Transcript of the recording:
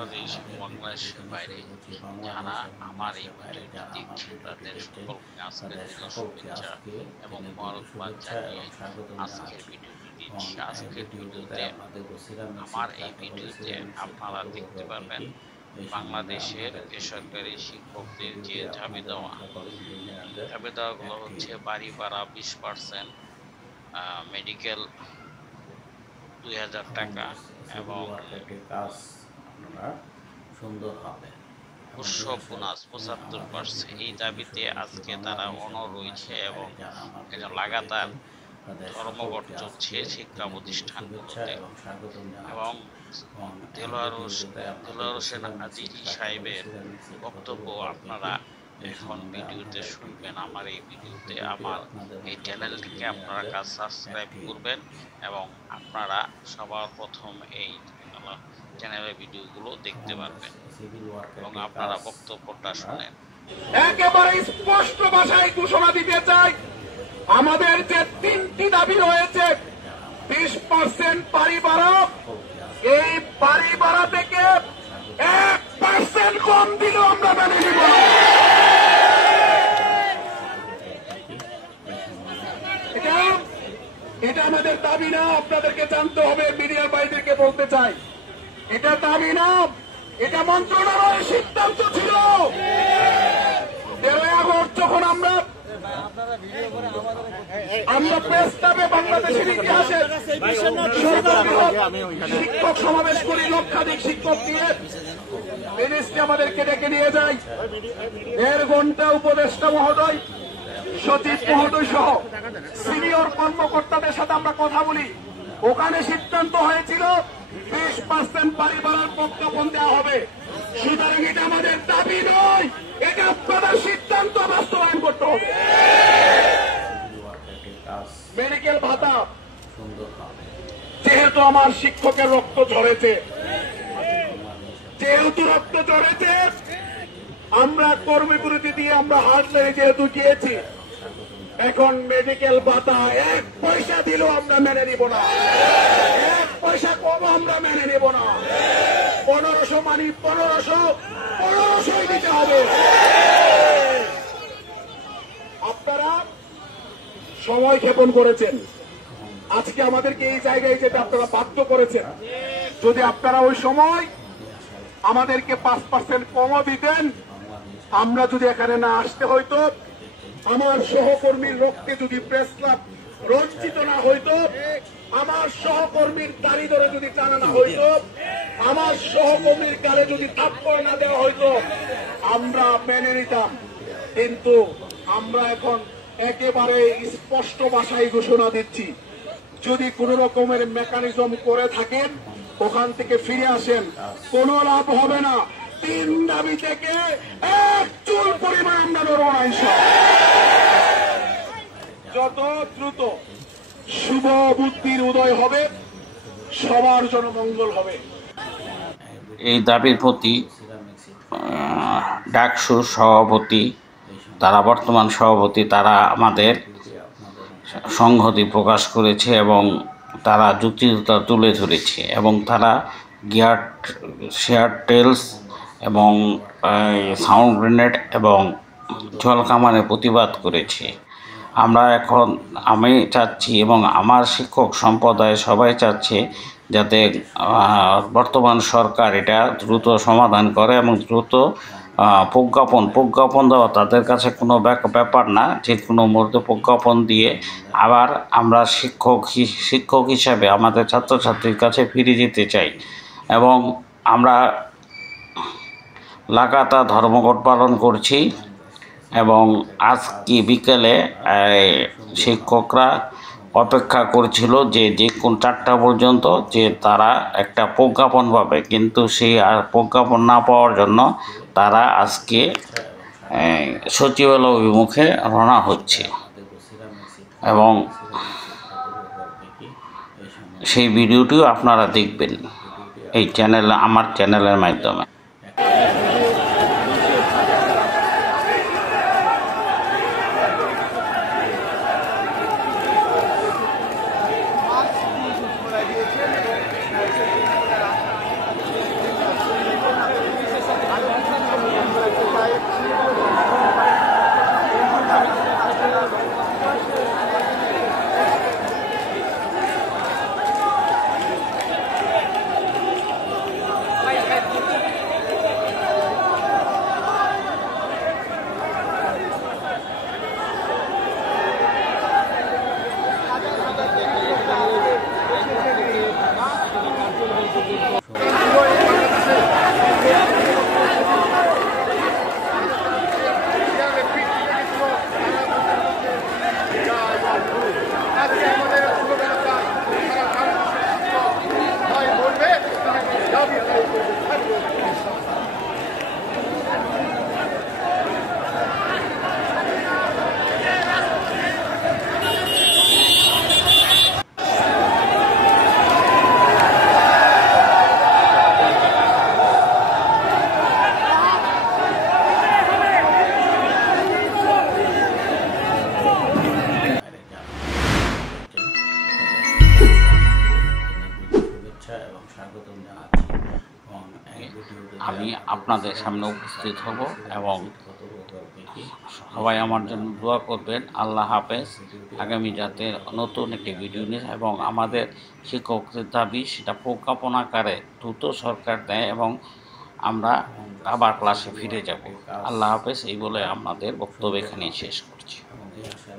বাংলাদেশ এবং বাংলাদেশের বাইরে যারা আমার এই ভিডিওটি দেখছেন তাদের সকলকে আজকের দিনের শুভেচ্ছা এবং মোবারকবাদ জানিয়ে আজকের ভিডিওটি দিচ্ছি। আজকের ভিডিওতে আমার এই ভিডিওতে আপনারা দেখতে পারবেন বাংলাদেশের বেসরকারি শিক্ষকদের যে দাবি দেওয়াগুলো হচ্ছে বাড়ি ভাড়া 20%, মেডিকেল 2000 টাকা এবং উৎসব বোনাস 75%। এই দাবিতে আজকে তারা অনড় রয়েছে এবং লাগাতার ধর্মঘট চলছে শিক্ষা প্রতিষ্ঠানগুলোতে। এবং দেলোয়ার হোসেন আজিজি সাহেবের বক্তব্য আপনারা এখন ভিডিওতে শুনবেন। আমার এই ভিডিওতে আমার এই চ্যানেলটিকে আপনারা সাবস্ক্রাইব করবেন এবং আপনারা সবার প্রথম এই চ্যানেলের ভিডিওগুলো দেখতে পারবেন এবং আপনারা বক্তব্যটা শুনেন। একেবারে স্পষ্ট ভাষায় ঘোষণা দিতে চাই, আমাদের যে 3টি দাবি রয়েছে, 20% বাড়ি ভাড়া, এই বাড়ি ভাড়া থেকে 1% কম দিলেও আমরা মেনে নিব না। এটা আমাদের দাবি না, আপনাদেরকে জানতে হবে। মিডিয়ার বাইরেকে বলতে চাই, এটা দাবি না, এটা মন্ত্রণালয়ের সিদ্ধান্ত ছিল। 13 আগস্ট যখন আমরা প্রেস ক্লাবে বাংলাদেশের ইতিহাসে শিক্ষক সমাবেশ করি, লক্ষাধিক শিক্ষক দিয়ে মিনিস্ট্রি আমাদেরকে ডেকে নিয়ে যায়। 1.5 ঘন্টা উপদেষ্টা মহোদয়, সচিব মহোদয় সহ সিনিয়র কর্মকর্তাদের সাথে আমরা কথা বলি। ওখানে সিদ্ধান্ত হয়েছিল 20% বাড়ি ভাড়ার প্রজ্ঞাপন দেওয়া হবে। সুতরাং এটা আমাদের দাবি নয়, এটা আপনাদের সিদ্ধান্ত বাস্তবায়ন করতে হবে। মেডিকেল ভাতা, যেহেতু আমার শিক্ষকের রক্ত ঝরেছে, আমরা কর্মবিরতি দিয়ে আমরা হাত লেগে যেহেতু গিয়েছি, এখন মেডিকেল ভাতা 1 পয়সা দিলেও আমরা মেনে নিব না, 1 পয়সা কম আমরা মেনে নিব না। 1500 মানে 1500 দিতে হবে। আপনারা সময় ক্ষেপণ করেছেন, আজকে আমাদেরকে এই জায়গায় যেতে আপনারা বাধ্য করেছেন। যদি আপনারা ওই সময় আমাদেরকে 5% কমও দিতেন, আমরা যদি এখানে না আসতে হইতো, আমার সহকর্মীর রক্তে যদি প্রেস ক্লাব রঞ্চিত না হইতো, আমার সহকর্মীর দাড়ি ধরে যদি টানা না হইতো, আমার সহকর্মীর গালে যদি থাপ্পড় না দেওয়া হইতো, আমরা মেনে নিতাম। কিন্তু আমরা এখন একেবারে স্পষ্ট ভাষায় ঘোষণা দিচ্ছি, যদি কোন রকমের মেকানিজম করে থাকেন ওখান থেকে ফিরে আসেন, কোনো লাভ হবে না। 3 দাবি থেকে 1 চুল পরিমাণ আমরা লড়ব না ইনশাআল্লাহ। যত দ্রুত শুভ বুদ্ধির উদয় হবে, সবার জন্য মঙ্গল হবে। এই দাবির প্রতি ডাকসুর সভাপতি, তারা বর্তমান সভাপতি, তারা আমাদের সংহতি প্রকাশ করেছে এবং তারা যুক্তিযুক্ত তুলে ধরেছে এবং তারা শেয়ার টেলস এবং সাউন্ড গ্রেনেড এবং জলকামানের প্রতিবাদ করেছে। আমি চাচ্ছি এবং আমার শিক্ষক সম্প্রদায় সবাই চাচ্ছে যাতে বর্তমান সরকার এটা দ্রুত সমাধান করে এবং দ্রুত প্রজ্ঞাপন দেওয়া তাদের কাছে কোনো ব্যাপার না, যে কোনো মুহূর্তে প্রজ্ঞাপন দিয়ে আবার আমরা শিক্ষক হিসাবে আমাদের ছাত্রছাত্রীর কাছে ফিরে যেতে চাই। এবং আমরা লাগাতার ধর্মঘট পালন করছি এবং আজকে বিকেলে শিক্ষকরা অপেক্ষা করছিল যে কোন 4টা পর্যন্ত যে তারা একটা প্রজ্ঞাপন পাবে, কিন্তু সেই প্রজ্ঞাপন না পাওয়ার জন্য তারা আজকে সচিবালয় অভিমুখে রওনা হচ্ছে এবং সেই ভিডিওটিও আপনারা দেখবেন এই আমার চ্যানেলের মাধ্যমে। স্বাগতম জানাচ্ছি এবং এই ভিডিওতে আমি আপনাদের সামনে উপস্থিত হব এবং সবাই আমার জন্য দোয়া করবেন। আল্লাহ হাফেজ। আগামী যাতে নতুন একটি ভিডিও নিয়ে এবং আমাদের শিক্ষকদের দাবি সেটা প্রজ্ঞাপন আকারে দ্রুত সরকার দেয় এবং আমরা আবার ক্লাসে ফিরে যাব। আল্লাহ হাফেজ। এই বলে আমাদের বক্তব্য এখানেই শেষ করছি। এবং এই আশা